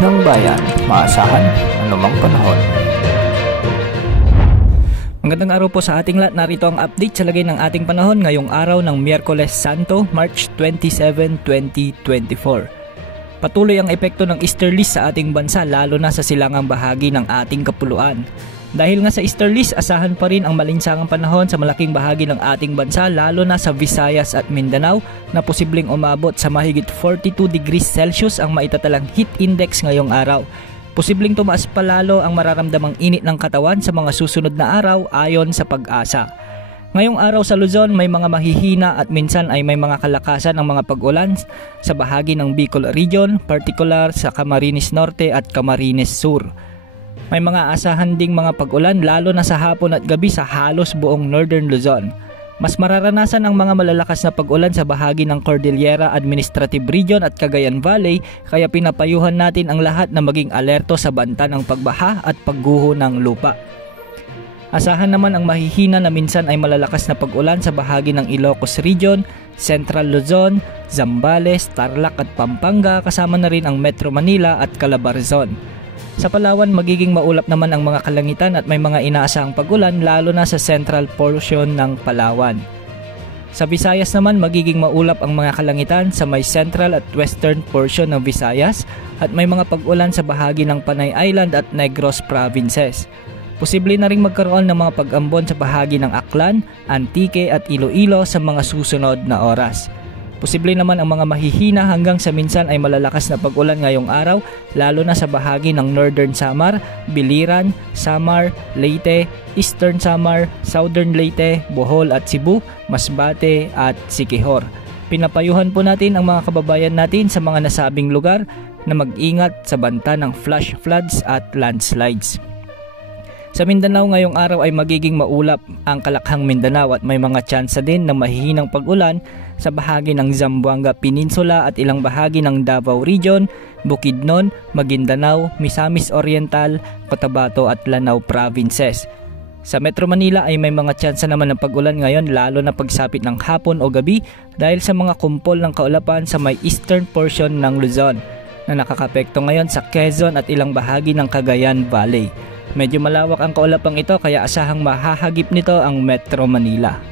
ng bayan, maasahan anumang panahon. Magandang araw po sa ating lahat. Narito ang update sa lagay ng ating panahon ngayong araw ng Miyerkules Santo, March 27, 2024. Patuloy ang epekto ng easterlies sa ating bansa lalo na sa silangang bahagi ng ating kapuluan. Dahil nga sa easterlies, asahan pa rin ang malinsangang panahon sa malaking bahagi ng ating bansa lalo na sa Visayas at Mindanao na posibleng umabot sa mahigit 42 degrees Celsius ang maitatalang heat index ngayong araw. Posibleng tumaas pa lalo ang mararamdamang init ng katawan sa mga susunod na araw ayon sa Pag-asa. Ngayong araw sa Luzon may mga mahihina at minsan ay may mga kalakasan ng mga pag-ulan sa bahagi ng Bicol Region, partikular sa Camarines Norte at Camarines Sur. May mga asahan ding mga pag-ulan lalo na sa hapon at gabi sa halos buong Northern Luzon. Mas mararanasan ang mga malalakas na pag-ulan sa bahagi ng Cordillera Administrative Region at Cagayan Valley kaya pinapayuhan natin ang lahat na maging alerto sa banta ng pagbaha at pagguho ng lupa. Asahan naman ang mahihina na minsan ay malalakas na pag-ulan sa bahagi ng Ilocos Region, Central Luzon, Zambales, Tarlac at Pampanga kasama na rin ang Metro Manila at Calabarzon. Sa Palawan, magiging maulap naman ang mga kalangitan at may mga inaasahang pag-ulan lalo na sa central portion ng Palawan. Sa Visayas naman, magiging maulap ang mga kalangitan sa may central at western portion ng Visayas at may mga pag-ulan sa bahagi ng Panay Island at Negros provinces. Posible na ring magkaroon ng mga pag-ambon sa bahagi ng Aklan, Antique at Iloilo sa mga susunod na oras. Posible naman ang mga mahihina hanggang sa minsan ay malalakas na pag-ulan ngayong araw lalo na sa bahagi ng Northern Samar, Biliran, Samar, Leyte, Eastern Samar, Southern Leyte, Bohol at Cebu, Masbate at Siquijor. Pinapayuhan po natin ang mga kababayan natin sa mga nasabing lugar na mag-ingat sa banta ng flash floods at landslides. Sa Mindanao ngayong araw ay magiging maulap ang Kalakhang Mindanao at may mga tsansa din ng mahihinang pag-ulan sa bahagi ng Zamboanga Peninsula at ilang bahagi ng Davao Region, Bukidnon, Maguindanao, Misamis Oriental, Cotabato at Lanao provinces. Sa Metro Manila ay may mga tsansa naman ng pag-ulan ngayon lalo na pagsapit ng hapon o gabi dahil sa mga kumpol ng kaulapan sa may eastern portion ng Luzon na nakakapekto ngayon sa Quezon at ilang bahagi ng Cagayan Valley. Medyo malawak ang kaulapang ito kaya asahang mahahagip nito ang Metro Manila.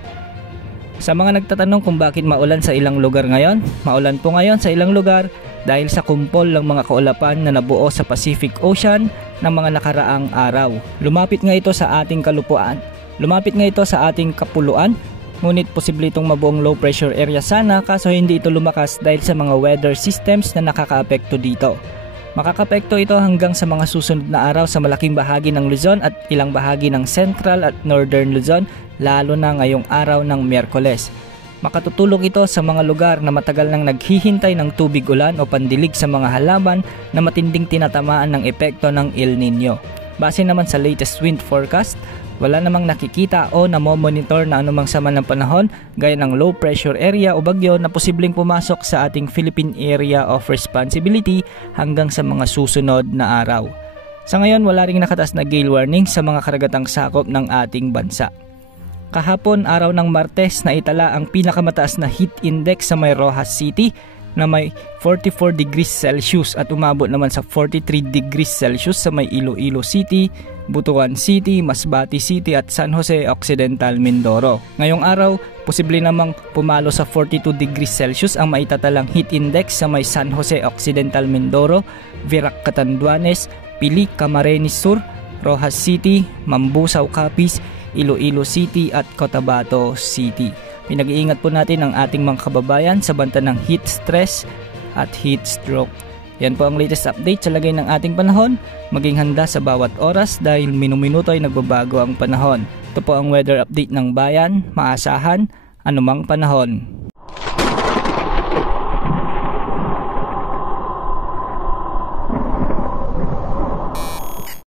Sa mga nagtatanong kung bakit maulan sa ilang lugar ngayon, maulan po ngayon sa ilang lugar dahil sa kumpol ng mga kaulapan na nabuo sa Pacific Ocean ng mga nakaraang araw. Lumapit nga ito sa ating kapuluan, ngunit posible itong mabuong low pressure area sana kaso hindi ito lumakas dahil sa mga weather systems na nakakaapekto dito. Makakapekto ito hanggang sa mga susunod na araw sa malaking bahagi ng Luzon at ilang bahagi ng Central at Northern Luzon lalo na ngayong araw ng Miyerkules. Makatutulong ito sa mga lugar na matagal nang naghihintay ng tubig ulan o pandilig sa mga halaman na matinding tinatamaan ng epekto ng El Nino. Base naman sa latest wind forecast, wala namang nakikita o namomonitor na anumang sama ng panahon gaya ng low pressure area o bagyo na posibleng pumasok sa ating Philippine Area of Responsibility hanggang sa mga susunod na araw. Sa ngayon, wala ring nakataas na gale warning sa mga karagatang sakop ng ating bansa. Kahapon, araw ng Martes, na itala ang pinakamataas na heat index sa may Rojas City na may 44 degrees Celsius at umabot naman sa 43 degrees Celsius sa may Iloilo City, Butuan City, Masbate City at San Jose Occidental, Mindoro. Ngayong araw, posible namang pumalo sa 42 degrees Celsius ang maitatalang heat index sa may San Jose Occidental, Mindoro, Virac Catanduanes, Pili, Camarines Sur, Rojas City, Mambusaw Capiz, Iloilo City at Cotabato City. Pinag-iingat po natin ang ating mga kababayan sa banta ng heat stress at heat stroke. Yan po ang latest update sa lagay ng ating panahon. Maging handa sa bawat oras dahil minuminuto ay nagbabago ang panahon. Ito po ang weather update ng bayan, maasahan, anumang panahon.